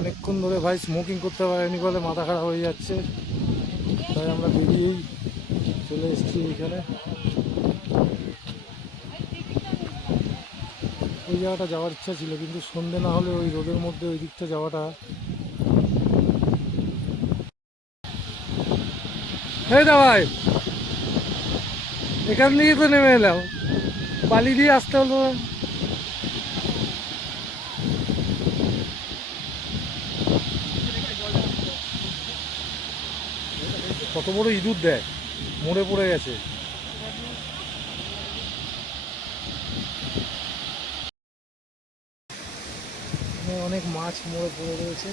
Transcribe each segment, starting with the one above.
অনেকক্ষণ ধরে ভাই স্মোকিং করতে পারেনি বলে মাথা খারাপ হয়ে যাচ্ছে, তাই আমরা বেরিয়েই চলে এসেছি এখানে। ওই জায়গাটা যাওয়ার ইচ্ছা ছিল, কিন্তু সন্ধে না হলে ওই রোদের মধ্যে ওই দিকটা যাওয়াটা। এই দা ভাই, এখান থেকে তো নেমে এলাম, বালি দিয়ে আসতে হলো। কত বড় ইঁদুর দেয়, মরে পড়ে গেছে। অনেক মাছ মরে পড়ে রয়েছে।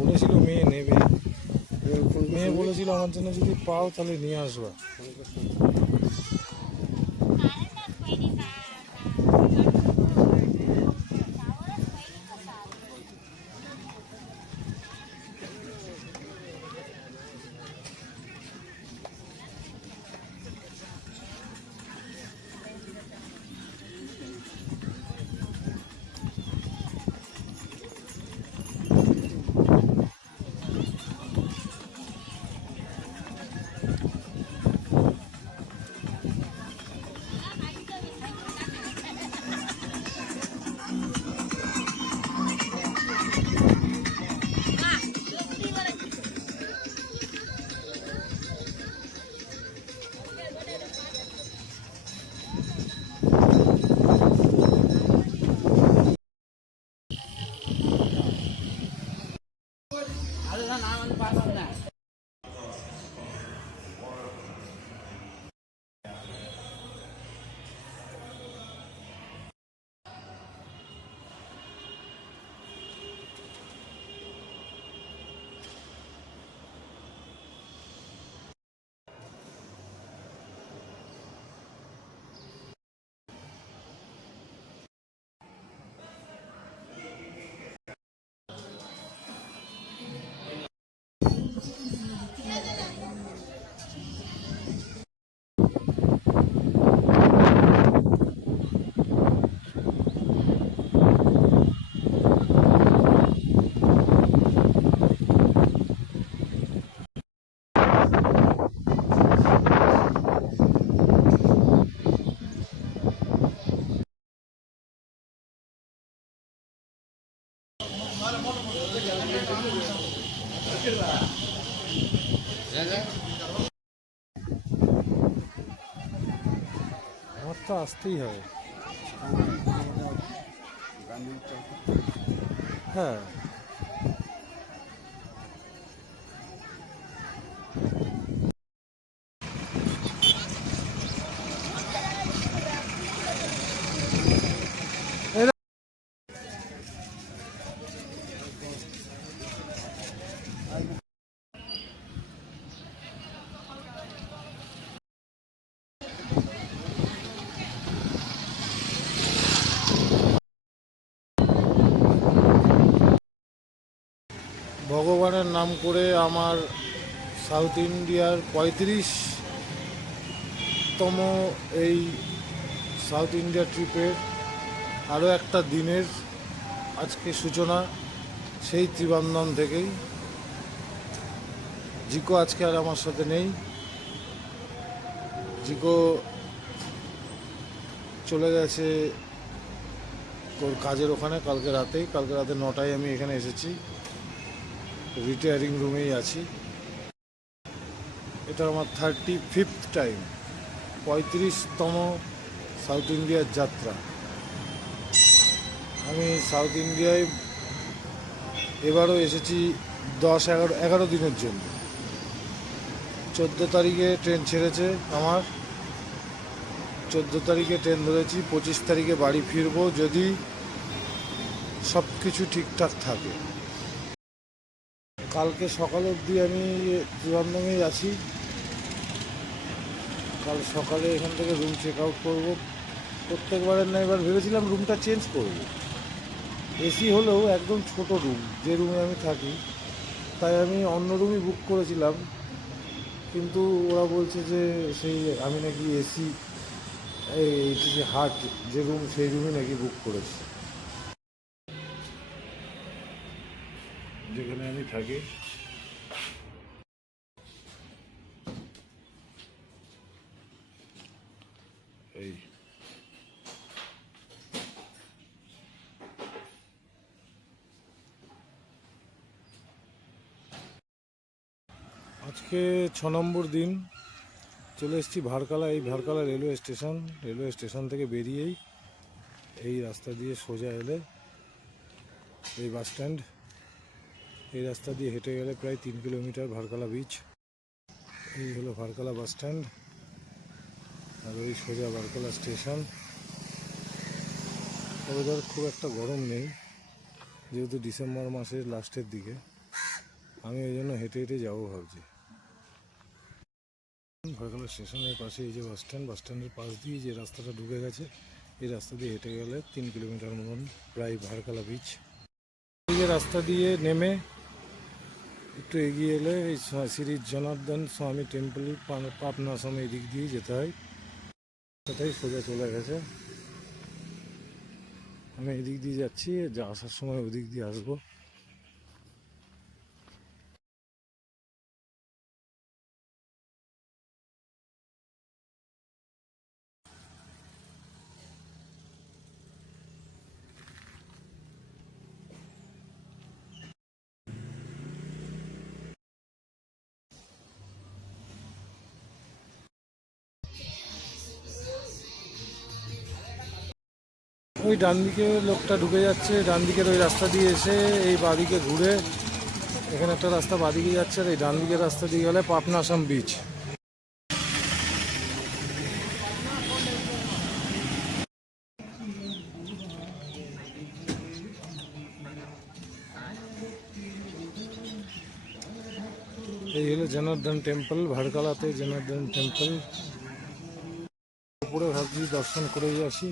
বলেছিল মেয়ে নেবে, মেয়ে বলেছিল আমার জন্য যদি পাও তাহলে নিয়ে আসবা। আমার তো আসতেই হবে। হ্যাঁ, ভগবানের নাম করে আমার সাউথ ইন্ডিয়ার 35তম এই সাউথ ইন্ডিয়া ট্রিপের আরও একটা দিনের আজকে সূচনা সেই ত্রিবান্ধন থেকেই। জিকো আজকে আর আমার সাথে নেই। জিকো চলে গেছে ওর কাজের ওখানে কালকে রাতে 9টায় আমি এখানে এসেছি, রিটায়ারিং রুমেই আছি। এটা আমার 35th টাইম, 35তম সাউথ ইন্ডিয়ার যাত্রা। আমি সাউথ ইন্ডিয়ায় এবারও এসেছি 10-11 দিনের জন্য। 14 তারিখে ট্রেন ছেড়েছে আমার, 14 তারিখে ট্রেন ধরেছি, 25 তারিখে বাড়ি ফিরবো যদি সব কিছু ঠিকঠাক থাকে। কালকে সকাল অবধি আমি ত্রিবান্ধমেই আছি। কাল সকালে এখান থেকে রুম চেক আউট করবো। প্রত্যেকবারের না এবার ভেবেছিলাম রুমটা চেঞ্জ করব। এসি হলেও একদম ছোট রুম, যে রুমে আমি থাকি, তাই আমি অন্য রুমই বুক করেছিলাম। কিন্তু ওরা বলছে যে সেই আমি নাকি এসি এইটি যে হার্ট যে রুম, সেই রুমই নাকি বুক করেছি যেখানে আমি থাকি। এই আজকে 6 নম্বর দিন, চলে এসেছি ভারকালা। এই ভারকালা রেলওয়ে স্টেশন থেকে বেরিয়েই এই রাস্তা দিয়ে সোজা এলে এই বাস স্ট্যান্ড, এই রাস্তা দিয়ে হেঁটে গেলে প্রায় 3 কিলোমিটার ভারকালা বিচ। এই হলো ভারকালা বাস স্ট্যান্ড, আর ওই সোজা ভারকালা স্টেশন। ওয়েদার খুব একটা গরম নেই, যেহেতু ডিসেম্বর মাসের লাস্টের দিকে। আমি ওই জন্য হেঁটে হেঁটে যাবো ভাবছি। ভারকালা স্টেশনের পাশে এই যে বাস স্ট্যান্ডের পাশ দিয়ে যে রাস্তাটা ঢুকে গেছে, এই রাস্তা দিয়ে হেঁটে গেলে 3 কিলোমিটার মতন প্রায় ভারকালা বিচ। এই যে রাস্তা দিয়ে নেমে একটু এগিয়ে এলে এই শ্রী জনার্দন স্বামী টেম্পল, পাপনাসম, এই দিক দিয়ে যেতে হয়। সেটাই সোজা চলে গেছে। আমি এদিক দিয়ে যাচ্ছি, যা আসার সময় ওদিক দিয়ে আসবো। ওই ডান দিকে লোকটা ঢুকে যাচ্ছে, ডান দিকের ওই রাস্তা দিয়ে এসে এই বাঁদিকে ঘুরে এখানে একটা রাস্তা বাঁদিকে যাচ্ছে, আর এই ডান দিকের রাস্তা দিয়ে গেলে পাপনাসম বিচ। এই হলো জনার্দন টেম্পল, ভারকালাতে জনার্দন টেম্পল। উপরে ভাবছি দর্শন করে আসি।